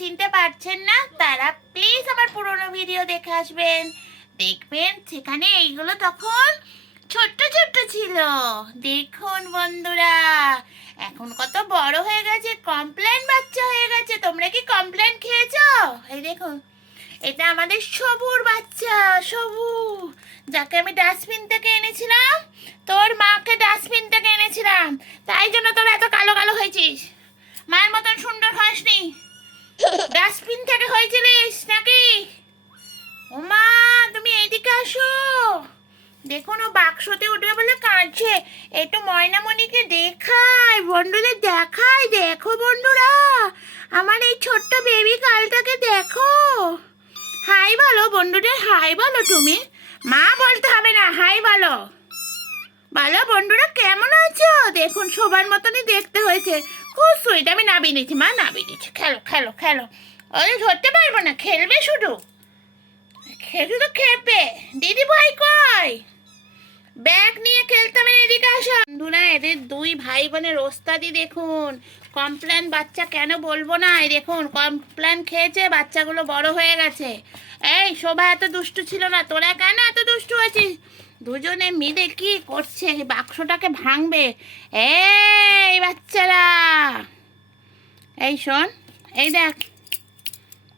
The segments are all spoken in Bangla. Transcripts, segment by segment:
চিনতে পারছেন না, তারা প্লিজ আমার পুরোনো ভিডিও দেখে আসবেন। দেখবেন সেখানে এইগুলো তখন ছোট্ট ছোট্ট ছিল। দেখুন বন্ধুরা, এখন কত বড় হয়ে গেছে কমপ্লেন বাচ্চা হয়ে গেছে। তোমরা কি কমপ্লেন খেয়েছো? এই দেখুন, এটা আমাদের সবুর বাচ্চা সবু যাকে আমি ডাস্টবিন থেকে এনেছিলাম, তোর মাকে ডাস্টবিন থেকে এনেছিলাম। তাই জন্য তোর এত কালো কালো হয়েছিস। মায়ের মতন সুন্দর হসনি। ডাস্টবিন থেকে হয়েছিলিস নাকি? ও মা তুমি এইদিকে আসো। দেখুন, ও বাক্সতে উঠবে বলে কাঁদছে। একটু ময়নামণিকে দেখায় বন্ধুদের দেখায় দেখো বন্ধুরা, আমার এই ছোট্ট বেবি কালটাকে দেখো। হাই বলো বন্ধুদের, হাই বলো তুমি। মা বলতে হবে না, হাই বলো। বলো বন্ধুরা, কেমন আছো? দেখুন সবার মতনই দেখতে হয়েছে। সুইট আমি নাবিয়ে নিচ্ছি মা নাবিয়ে নিচ্ছি খেলো খেলো খেলো। ওই ধরতে পারব না, খেলবে শুধু। তো খেপে দিদি ভাই কই? ব্যাগ নিয়ে খেলতে হবে এদিকে আসো। বন্ধুরা, এদের দুই ভাই বোনের ওস্তাদি দেখুন। কমপ্লেন বাচ্চা কেন বলব না? এই দেখুন, কমপ্লেন খেয়েছে, বাচ্চাগুলো বড় হয়ে গেছে। এই, শোভা এত দুষ্টু ছিল না, তোরা কেন এত দুষ্টু হয়েছিস? দুজনে মিলে কি করছে? বাক্সটাকে ভাঙবে। এই বাচ্চারা! এই শোন, এই দেখ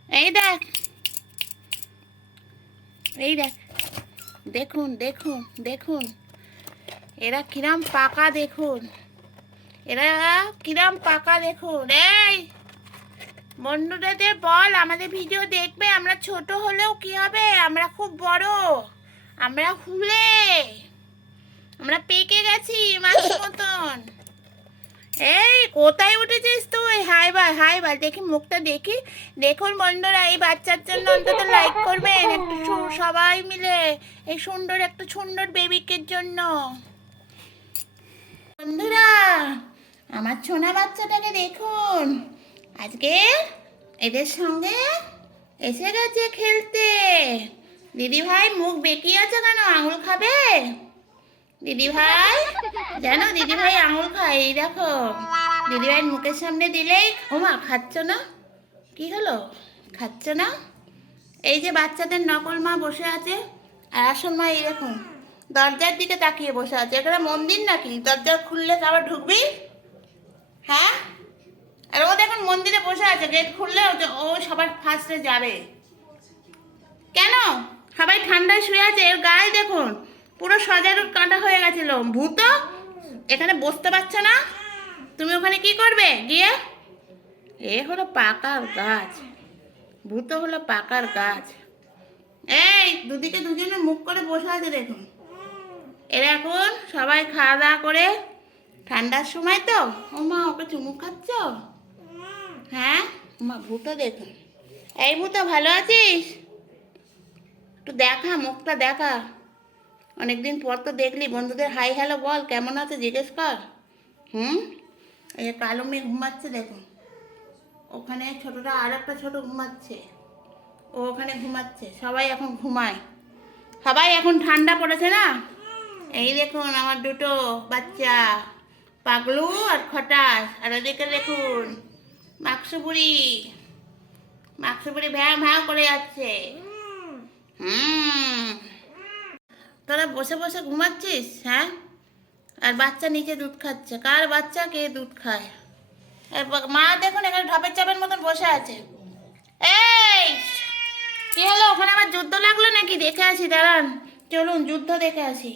এই দেখ এই দেখ। দেখুন দেখুন দেখুন। এরা কিরাম পাকা দেখুন। এরা কিরাম পাকা দেখুন। এই, বন্ধুদের বল, আমাদের ভিডিও দেখবে। আমরা ছোট হলেও কি হবে? আমরা খুব বড়। আমরা হুলে। আমরা পেকে গেছি মাছ মতন। এই, কোথায় উঠেছিস তুই? হাই বার হাই বার দেখি মুখটা দেখি। দেখুন বন্ধুরা, এই বাচ্চার জন্য অন্তত লাইক করবেন। একটু সবাই মিলে এই সুন্দর একটা সুন্দর বেবিকের জন্য। বন্ধুরা, আমার ছোনা বাচ্চাটাকে দেখুন। আজকে এদের সঙ্গে এসে গেছে খেলতে। দিদি ভাই মুখ বেঁকিয়ে আছে কেন? আঙুল খাবে? দিদি ভাই জানো দিদি ভাই আঙুল খায়, এই দেখো। দিদি ভাই মুখের সামনে দিলেই, ওমা, খাচ্ছ না? কি হলো? খাচ্ছ না? এই যে বাচ্চাদের নকল মা বসে আছে, আর আসল মা এই দেখুন, দরজার দিকে তাকিয়ে বসে আছে। এখানে মন্দির নাকি? দরজা খুললে আবার ঢুকবি? হ্যাঁ? আর ও দেখুন মন্দিরে বসে আছে, গেট খুললে ও সবার ফার্স্টে যাবে। কেন? সবাই ঠান্ডায় শুয়ে আছে, এর গায়ে দেখুন, পুরো সজারুর কাঁটা হয়ে গেছিল। ভূত, এখানে বসতে পারছ না? তুমি ওখানে কি করবে? গিয়ে? এ হলো পাকার গাছ। ভূত হলো পাকার গাছ। এই, দুদিকে দুজনে মুখ করে বসে আছে দেখুন। এরা এখন সবাই খাওয়া দাওয়া করে। ঠান্ডার সময় তো? ও মা ওকে চুমু খাচ্ছ? হ্যাঁ? মা ভূতো দেখুন। এই ভূত, ভালো আছিস? একটু দেখা, মুখটা দেখা। অনেকদিন পর তো দেখলি, বন্ধুদের হাই হ্যালো বল, কেমন আছে জিজ্ঞেস কর। হুম? এই যে কালো মেয়ে ঘুমাচ্ছে দেখুন। ওখানে ছোটটা আর একটা ছোট ঘুমাচ্ছে। ও ওখানে ঘুমাচ্ছে, সবাই এখন ঘুমায়। সবাই এখন ঠান্ডা পড়েছে না? এই দেখুন আমার দুটো বাচ্চা, পাগলু আর খটাস। আর ওদিকে দেখুন মাকসুপুরি মাকসুপুরি ভ্যাঁ ভ্যাঁ করে যাচ্ছে। তোরা বসে বসে ঘুমাচ্ছিস হ্যাঁ? আর বাচ্চা নিচে দুধ খাচ্ছে। কার বাচ্চা কে দুধ খায়? আর মা দেখুন, এখানে ঢপের চাপের মতন বসে আছে। এই! কি হলো, ওখানে আবার যুদ্ধ লাগল নাকি? দেখে আসি, দাঁড়ান। চলুন, যুদ্ধ দেখে আসি।